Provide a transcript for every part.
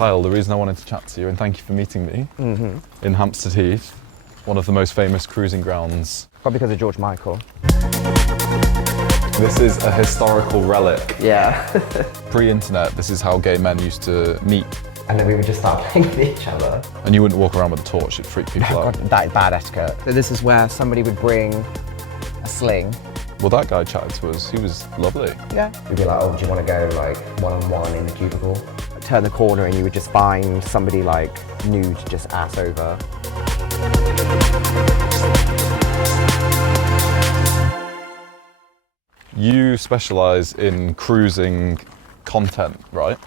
Kyle, the reason I wanted to chat to you, and thank you for meeting me in Hampstead Heath, one of the most famous cruising grounds. Probably because of George Michael. This is a historical relic. Yeah. Pre-internet, this is how gay men used to meet. And then we would just start playing with each other. And you wouldn't walk around with a torch, it'd freak people out. God, that is bad etiquette. So this is where somebody would bring a sling. Well, that guy chatted to us, he was lovely. Yeah. We'd be like, oh, do you want to go like one-on-one in the cubicle? Turn the corner and you would just find somebody like nude, just ass over. You specialise in cruising content, right?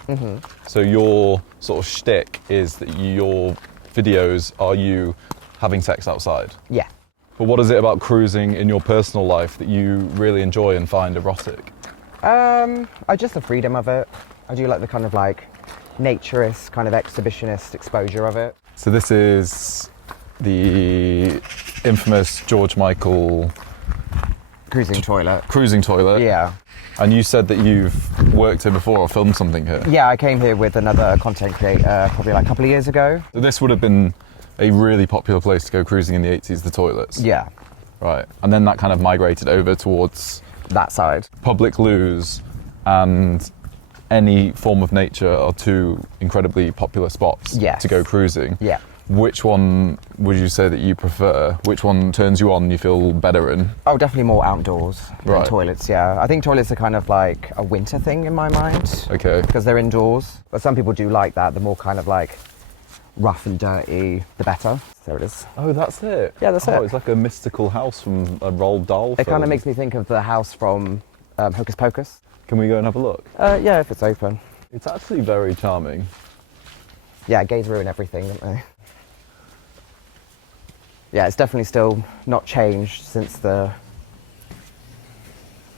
So your sort of shtick is that your videos are you having sex outside. Yeah. But what is it about cruising in your personal life that you really enjoy and find erotic? Just the freedom of it. I do like the kind of like naturist, kind of exhibitionist exposure of it. So this is the infamous George Michael Cruising toilet. cruising toilet. Yeah. And you said that you've worked here before or filmed something here. Yeah, I came here with another content creator probably like a couple of years ago. So this would have been a really popular place to go cruising in the 80s, the toilets. Yeah. Right. And then that kind of migrated over towards That side. public loos and any form of nature are two incredibly popular spots to go cruising. Yeah. Which one would you say that you prefer? Which one turns you on, you feel better in? Oh, definitely more outdoors than Right. toilets, yeah. I think toilets are kind of like a winter thing in my mind. Okay. Because they're indoors. But some people do like that. The more kind of like rough and dirty, the better. There it is. Oh, that's it? Yeah, that's it. It's like a mystical house from a Roald Dahl film. It kind of makes me think of the house from Hocus Pocus. Can we go and have a look? Yeah, if it's open. It's actually very charming. Yeah, gays ruin everything, don't they? Yeah, it's definitely still not changed since the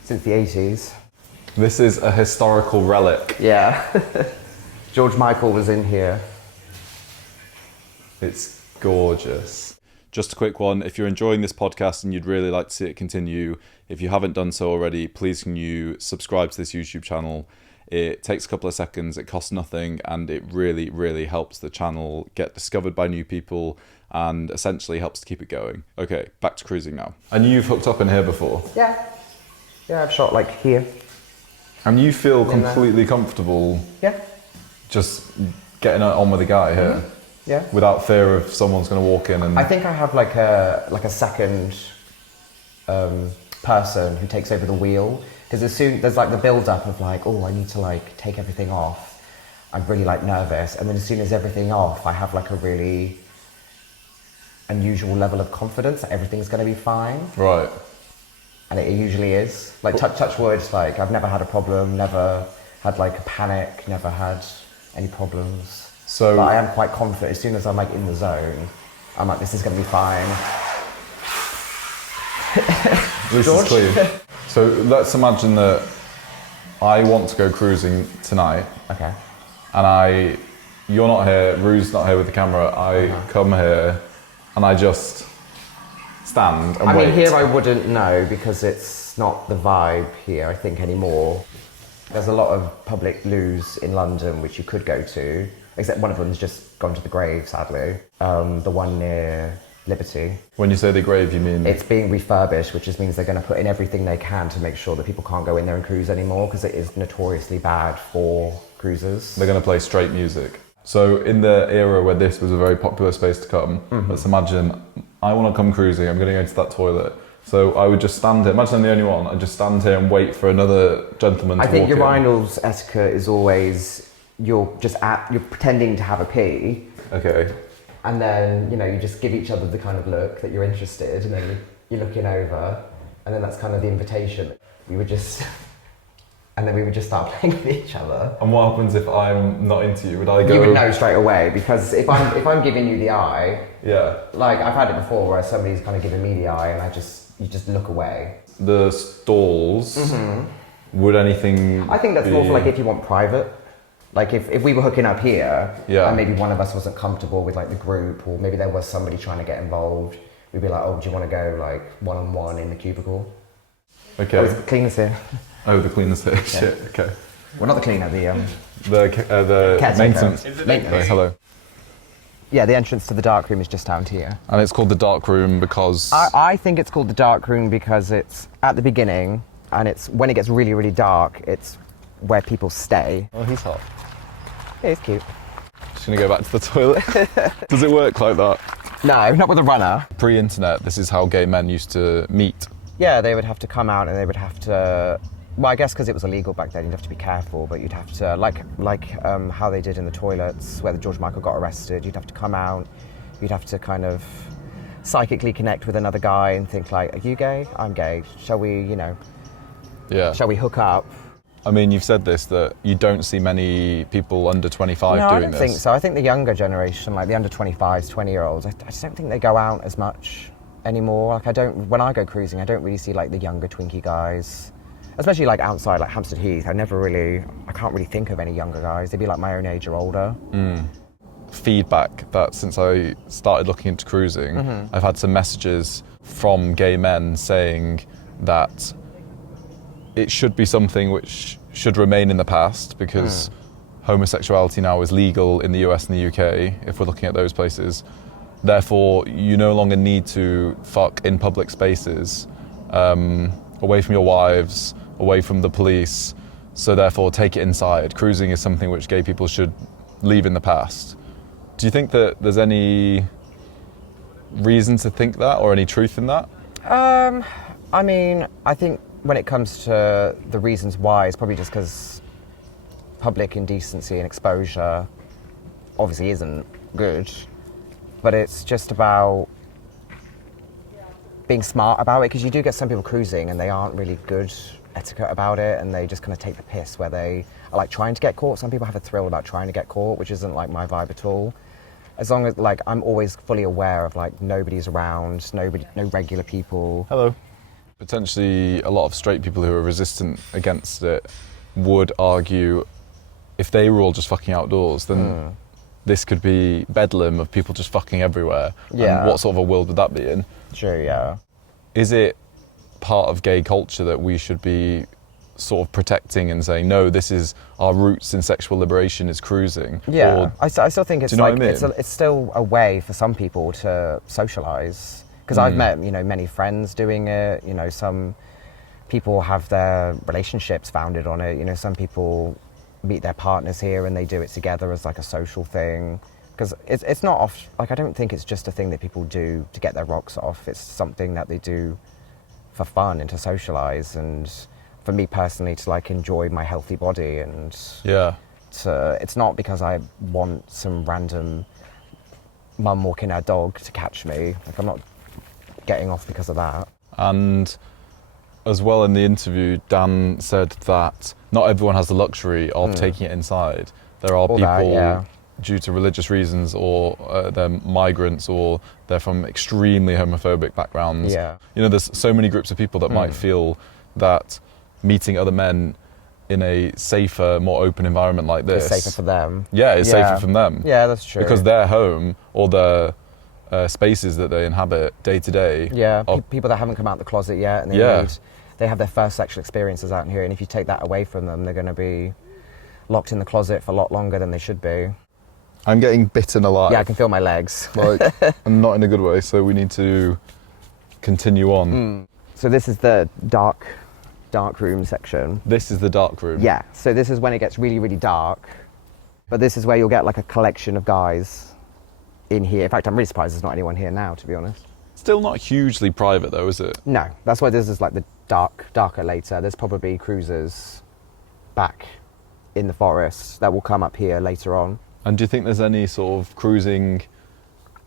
80s. This is a historical relic. Yeah. George Michael was in here. It's gorgeous. Just a quick one, if you're enjoying this podcast and you'd really like to see it continue, if you haven't done so already, please can you subscribe to this YouTube channel. It takes a couple of seconds, it costs nothing, and it really, really helps the channel get discovered by new people and essentially helps to keep it going. Okay, back to cruising now. And you've hooked up in here before? Yeah. Yeah, I've shot like here. And you feel completely comfortable Yeah. just getting it on with a guy here? Yeah. Without fear of someone's going to walk in and... I think I have like a second person who takes over the wheel, because as soon there's like the build up of like, oh, I need to like take everything off. I'm really like nervous, and then as soon as everything off, I have like a really unusual level of confidence that everything's going to be fine. Right. And it usually is. Like touch wood, like I've never had a problem, never had like a panic, never had any problems. So But I am quite confident. As soon as I'm like in the zone, I'm like, this is going to be fine. this is clean. So let's imagine that I want to go cruising tonight. Okay. And you're not here, Rue's not here with the camera. I come here and I just stand and wait. I mean, here I wouldn't know because it's not the vibe here, I think, anymore. There's a lot of public loos in London which you could go to, except one of them's just gone to the grave, sadly. The one near Liberty. When you say the grave, you mean? It's being refurbished, which just means they're going to put in everything they can to make sure that people can't go in there and cruise anymore, because it is notoriously bad for cruisers. They're going to play straight music. So in the era where this was a very popular space to come, let's imagine I want to come cruising, I'm going to go to that toilet. So I would just stand here, imagine I'm the only one, I'd just stand here and wait for another gentleman to walk in. I think urinals etiquette is always, you're pretending to have a pee. Okay. And then, you know, you just give each other the kind of look that you're interested, and then you're looking over, and then that's kind of the invitation. We would just start playing with each other. And what happens if I'm not into you? Would I go? You would know straight away, because if I'm giving you the eye, yeah. Like I've had it before where somebody's kind of giving me the eye, and you just look away. The stalls, would anything? I think that's more for like if you want private. Like if we were hooking up here, and maybe one of us wasn't comfortable with like the group, or maybe there was somebody trying to get involved, we'd be like, oh, do you want to go like one-on-one in the cubicle? Okay. Oh, the cleaners here. Oh, the cleaners here. Yeah. Shit. Okay. Well, not the cleaner, The Caretaker. maintenance. Maintenance. Hello. Yeah, the entrance to the dark room is just down here. And it's called the dark room because... I think it's called the dark room because it's at the beginning, and it's when it gets really, really dark, it's where people stay. Oh, he's hot. Yeah, it's cute. Just gonna go back to the toilet. Does it work like that? No, not with a runner. Pre-internet, this is how gay men used to meet. Yeah, they would have to come out and they would have to... Well, I guess because it was illegal back then, you'd have to be careful, but you'd have to, like how they did in the toilets where George Michael got arrested, you'd have to come out, you'd have to kind of psychically connect with another guy and think like, are you gay? I'm gay. Shall we, shall we hook up? I mean, you've said this, that you don't see many people under 25 no, doing this. I don't think so. I think the younger generation, like the under 25s, 20-year-olds, I just don't think they go out as much anymore. Like when I go cruising, I don't really see like the younger twinky guys. Especially like outside, like Hampstead Heath, I can't really think of any younger guys. They'd be like my own age or older. Feedback that since I started looking into cruising, I've had some messages from gay men saying that it should be something which should remain in the past because homosexuality now is legal in the US and the UK, if we're looking at those places. Therefore, you no longer need to fuck in public spaces, away from your wives, away from the police, so therefore take it inside. Cruising is something which gay people should leave in the past. Do you think that there's any reason to think that, or any truth in that? I mean, I think when it comes to the reasons why, it's probably just because public indecency and exposure obviously isn't good, but it's just about being smart about it, because you do get some people cruising and they aren't really good etiquette about it, and they just kind of take the piss where they are like trying to get caught. Some people have a thrill about trying to get caught, which isn't like my vibe at all. As long as like I'm always fully aware of like nobody's around, no regular people. Hello. Potentially a lot of straight people who are resistant against it would argue if they were all just fucking outdoors, then this could be bedlam of people just fucking everywhere. Yeah. And what sort of a world would that be in? True, yeah. Is it part of gay culture that we should be sort of protecting and saying, no, this is our roots in sexual liberation is cruising? Yeah, Or, I still think it's do you know like, what I mean? it's still a way for some people to socialise. Because I've met, many friends doing it. Some people have their relationships founded on it. Some people meet their partners here and they do it together as like a social thing. Because it's not off, like I don't think it's just a thing that people do to get their rocks off. It's something that they do for fun and to socialise, and for me personally to like enjoy my healthy body, and it's not because I want some random mum walking her dog to catch me. Like I'm not getting off because of that. And as well in the interview, Dan said that not everyone has the luxury of taking it inside. There are people due to religious reasons, or they're migrants, or they're from extremely homophobic backgrounds. Yeah. There's so many groups of people that might feel that meeting other men in a safer, more open environment like this... It's safer for them. Yeah, it's safer from them. Yeah, that's true. Because their home, or their spaces that they inhabit day to day... Yeah, people that haven't come out of the closet yet, and they have their first sexual experiences out here, and if you take that away from them, they're going to be locked in the closet for a lot longer than they should be. I'm getting bitten alive. Yeah, I can feel my legs. Like, and not in a good way, so we need to continue on. So this is the dark room section. This is the dark room? Yeah, so this is when it gets really, really dark. But this is where you'll get like a collection of guys in here. In fact, I'm really surprised there's not anyone here now, to be honest. Still not hugely private though, is it? No, that's why this is like the darker later. There's probably cruisers back in the forest that will come up here later on. And do you think there's any sort of cruising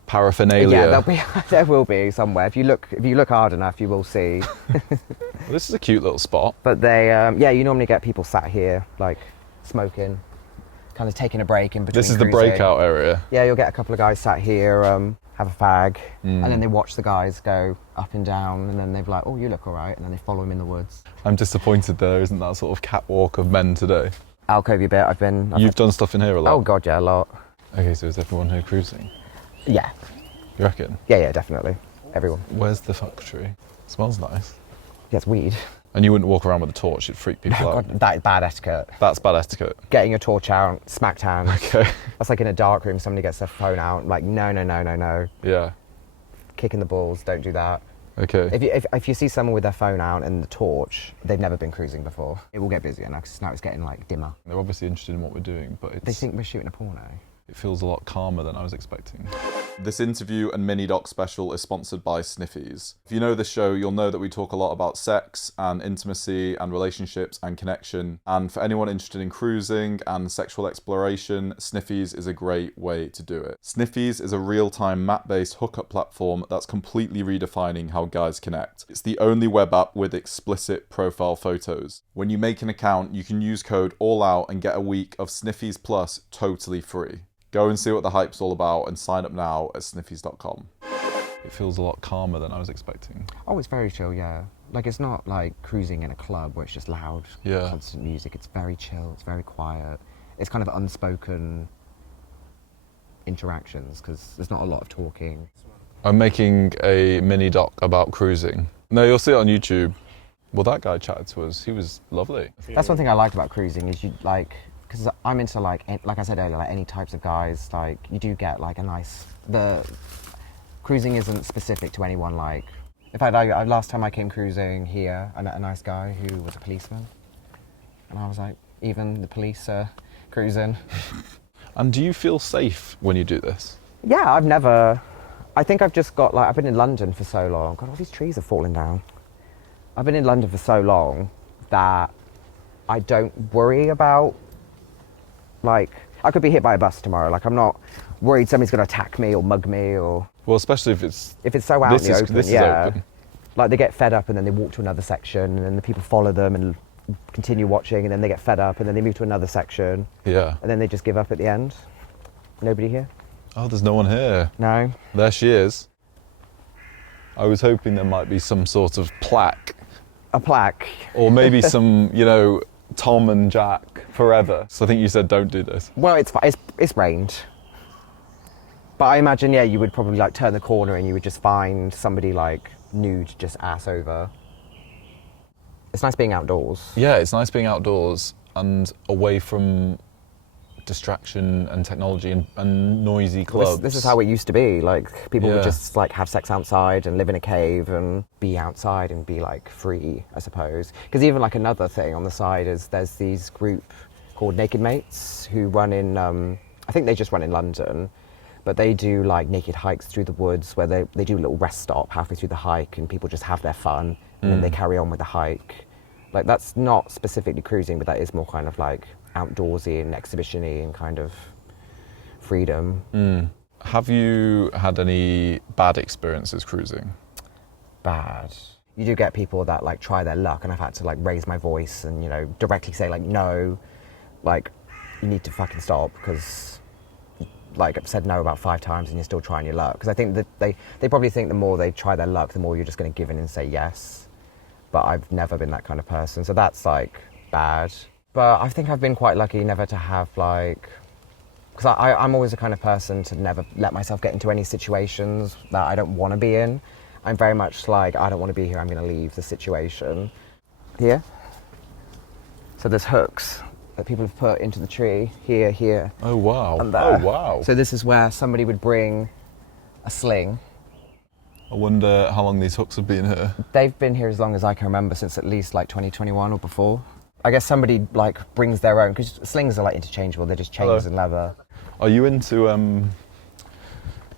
paraphernalia? Yeah, there will be somewhere. If you look hard enough, you will see. Well, this is a cute little spot. But they, you normally get people sat here, like smoking, kind of taking a break in between. This is the breakout area. Yeah, you'll get a couple of guys sat here, have a fag, and then they watch the guys go up and down, and then they're like, "Oh, you look all right," and then they follow them in the woods. I'm disappointed there isn't that sort of catwalk of men today. Alcove bit. I've done stuff in here a lot. Oh god, yeah, a lot. Okay, so is everyone here cruising? Yeah. You reckon? Yeah, definitely. Everyone. Where's the factory? Smells nice. Yeah, it's weed. And you wouldn't walk around with a torch, it'd freak people out. God, that is bad etiquette. That's bad etiquette. Getting your torch out, smacked hands. Okay. That's like in a dark room, somebody gets their phone out, like, no. Yeah. Kicking the balls, don't do that. Okay. If you see someone with their phone out and the torch, they've never been cruising before. It will get busier now, because now it's getting like dimmer. They're obviously interested in what we're doing, but They think we're shooting a porno. It feels a lot calmer than I was expecting. This interview and mini-doc special is sponsored by Sniffies. If you know this show, you'll know that we talk a lot about sex and intimacy and relationships and connection. And for anyone interested in cruising and sexual exploration, Sniffies is a great way to do it. Sniffies is a real-time map-based hookup platform that's completely redefining how guys connect. It's the only web app with explicit profile photos. When you make an account, you can use code ALLOUT and get a week of Sniffies Plus totally free. Go and see what the hype's all about and sign up now at sniffies.com. It feels a lot calmer than I was expecting. Oh, it's very chill, yeah. Like, it's not like cruising in a club where it's just loud, constant music. It's very chill, it's very quiet. It's kind of unspoken interactions, because there's not a lot of talking. I'm making a mini-doc about cruising. No, you'll see it on YouTube. Well, that guy chatted to us. He was lovely. That's one thing I like about cruising, is you, like, because I'm into, like I said earlier, like any types of guys, like, you do get, like, the cruising isn't specific to anyone, like, in fact, last time I came cruising here, I met a nice guy who was a policeman, and I was like, even the police are cruising. And do you feel safe when you do this? Yeah, I think I've just got, like, I've been in London for so long, God, all these trees are falling down. I've been in London for so long that I don't worry about, like, I could be hit by a bus tomorrow. Like, I'm not worried somebody's going to attack me or mug me or... Well, especially if it's so out in the open, this is open. Like, they get fed up and then they walk to another section and then the people follow them and continue watching, and then they get fed up and then they move to another section. Yeah. And then they just give up at the end. Nobody here? Oh, there's no one here. No. There she is. I was hoping there might be some sort of plaque. A plaque. Or maybe some, Tom and Jack forever. So I think you said don't do this. Well, it's rained. But I imagine, yeah, you would probably, like, turn the corner and you would just find somebody, like, nude, just ass over. It's nice being outdoors. Yeah, it's nice being outdoors and away from distraction and technology and noisy clubs. This is how it used to be. Like, people would just, like, have sex outside and live in a cave and be outside and be, like, free, I suppose. Because even, like, another thing on the side is there's these group called Naked Mates who run in, I think they just run in London, but they do, like, naked hikes through the woods where they do a little rest stop halfway through the hike and people just have their fun and then they carry on with the hike. Like, that's not specifically cruising, but that is more kind of, like, outdoorsy and exhibition-y and kind of freedom. Have you had any bad experiences cruising? Bad. You do get people that, like, try their luck, and I've had to, like, raise my voice and, directly say, like, no, like, you need to fucking stop, because, like, I've said no about 5 times and you're still trying your luck. Because I think that they probably think the more they try their luck, the more you're just going to give in and say yes. But I've never been that kind of person, so that's, like, bad. But I think I've been quite lucky never to have, like... Because I'm always the kind of person to never let myself get into any situations that I don't want to be in. I'm very much like, I don't want to be here, I'm going to leave the situation. Here. So there's hooks that people have put into the tree, here, Oh, wow. and there. Oh, wow. So this is where somebody would bring a sling. I wonder how long these hooks have been here. They've been here as long as I can remember, since at least, like, 2021 or before. I guess somebody, like, brings their own, because slings are, like, interchangeable, they're just chains and leather. Are you into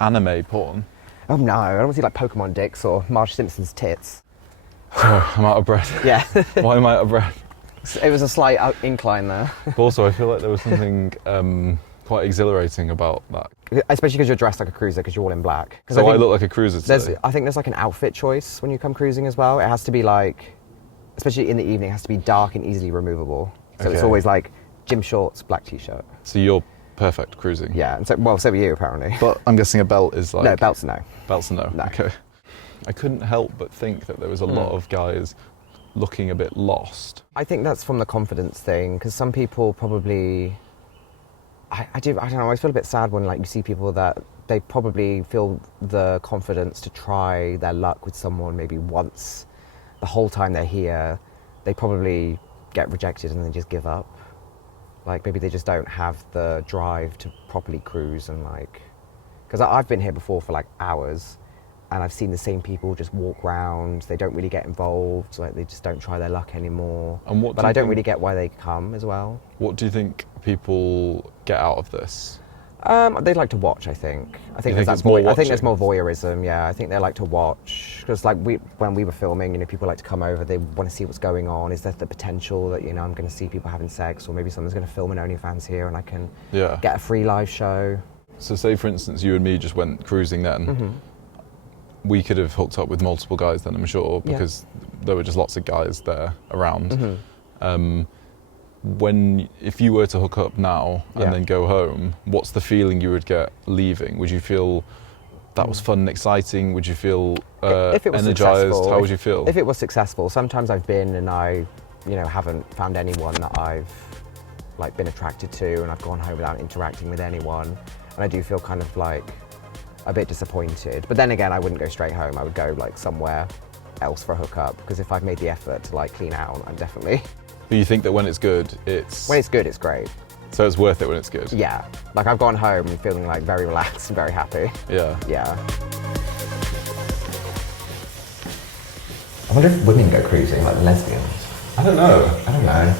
anime porn? Oh no, I don't see, like, Pokemon dicks or Marge Simpson's tits. Oh, I'm out of breath. Yeah. Why am I out of breath? It was a slight incline there. But also, I feel like there was something quite exhilarating about that. Especially because you're dressed like a cruiser, because you're all in black. So I look like a cruiser today. I think there's, like, an outfit choice when you come cruising as well. It has to be, like, especially in the evening, it has to be dark and easily removable. So It's always, like, gym shorts, black t-shirt. So you're perfect cruising? Yeah, and so are you, apparently. But I'm guessing a belt is like... No, belts no. Belts are no? No. Okay. I couldn't help but think that there was a lot of guys looking a bit lost. I think that's from the confidence thing, because some people probably... I don't know, I always feel a bit sad when, like, you see people that they probably feel the confidence to try their luck with someone maybe once the whole time they're here, they probably get rejected and then just give up. Like maybe they just don't have the drive to properly cruise and like, because I've been here before for like hours and I've seen the same people just walk around, they don't really get involved, like they just don't try their luck anymore. And but I don't really get why they come as well. What do you think people get out of this? They like to watch, I think. I think there's more voyeurism, yeah. I think they like to watch. Because like when we were filming, you know, people like to come over, they want to see what's going on. Is there the potential that, you know, I'm going to see people having sex, or maybe someone's going to film an OnlyFans here and I can get a free live show. So say, for instance, you and me just went cruising then. Mm-hmm. We could have hooked up with multiple guys then, I'm sure, because there were just lots of guys there around. Mm-hmm. If you were to hook up now and then go home, what's the feeling you would get leaving? Would you feel that was fun and exciting? Would you feel if it was energized? How would you feel? If it was successful, sometimes I've been and I, you know, haven't found anyone that I've like been attracted to, and I've gone home without interacting with anyone, and I do feel kind of like a bit disappointed. But then again, I wouldn't go straight home. I would go like somewhere else for a hookup, because if I've made the effort to like clean out, I'm definitely. But you think that when it's good, it's great. So it's worth it when it's good? Yeah. Like I've gone home feeling like very relaxed and very happy. Yeah. Yeah. I wonder if women go cruising, like lesbians. I don't know.